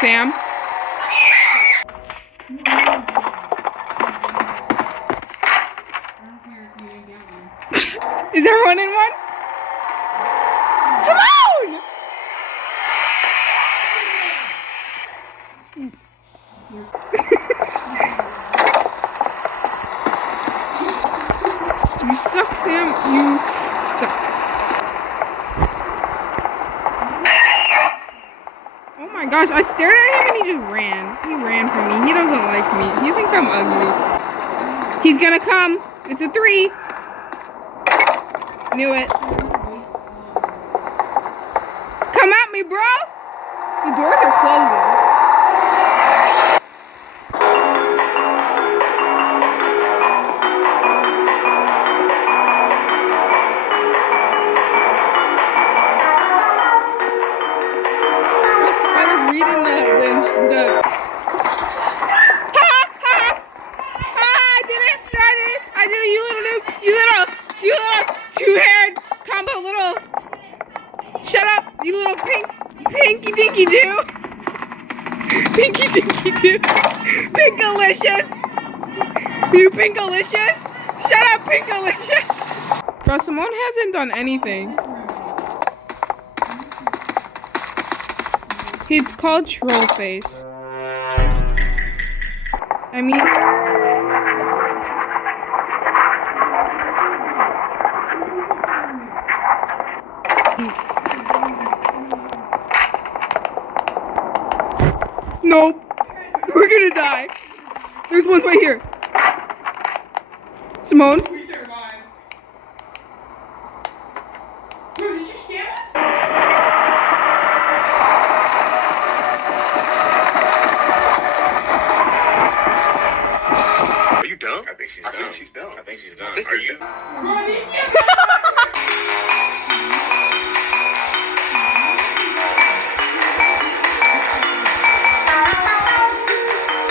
Sam? Is everyone in one? Simone! You suck, Sam. You suck. Oh my gosh, I stared at him and he just ran. He ran from me. He doesn't like me. He thinks I'm ugly. He's gonna come. It's a 3. Knew it. Come at me, bro. The doors are closing. Shut up, you little pinky dinky do. Pinky dinky do. Pinkalicious. You pinkalicious. Shut up, pinkalicious. Bro, Simone hasn't done anything. He's called Troll Face. I mean... Nope. We're gonna die. There's one right here. Simone? We survived. Bro, did you scam us? Are you dumb? I think she's dumb. I think she's dumb. Are you? Bro, these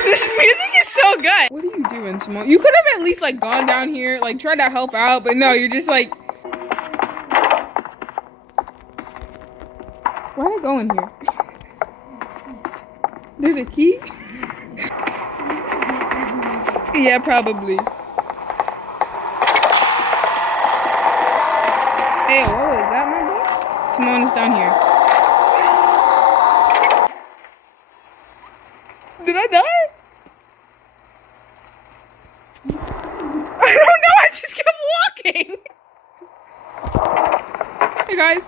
This music is so good. What are you doing, Simone? You could have at least like gone down here, like tried to help out, but no, you're just like. Why did I go in here? There's a key? Yeah, probably. Hey, what was that, my boy? Simone is down here. Did I die? I don't know, I just kept walking. Hey guys.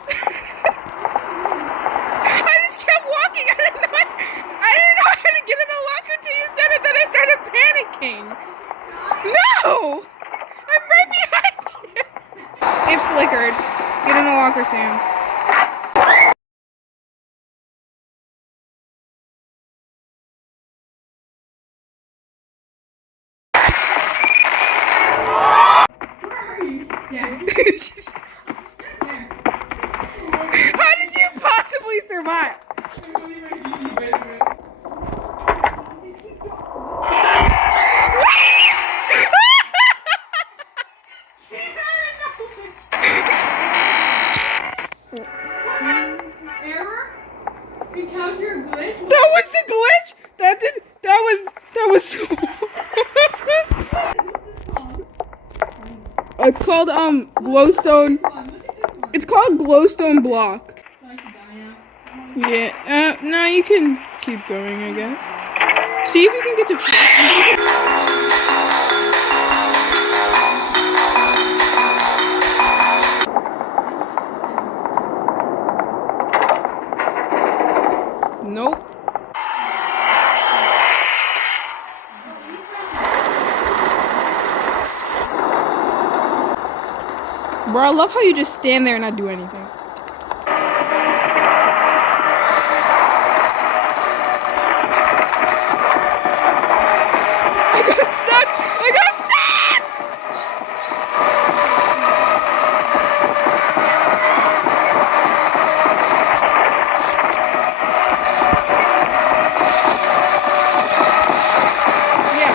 I just kept walking. I didn't know how to get in the locker till you said it, then I started panicking. No! I'm right behind you. It flickered. Get in the locker, Sam. How did you possibly survive? Error? Encounter a glitch? That was the glitch? That was It's called glowstone. It's called glowstone block. Yeah. No, you can keep going, I guess. See if you can get to. Nope. Bro, I love how you just stand there and not do anything. I got stuck! I got stuck! Yeah.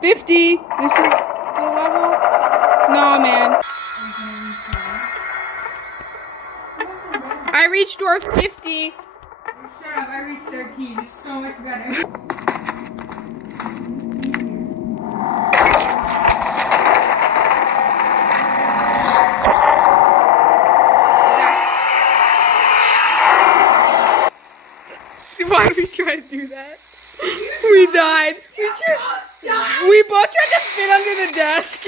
50. This is the level. No, man. I reached door 50. Shut up, I reached 13. It's so much better. Why did we try to do that? We died. We both tried to fit under the desk.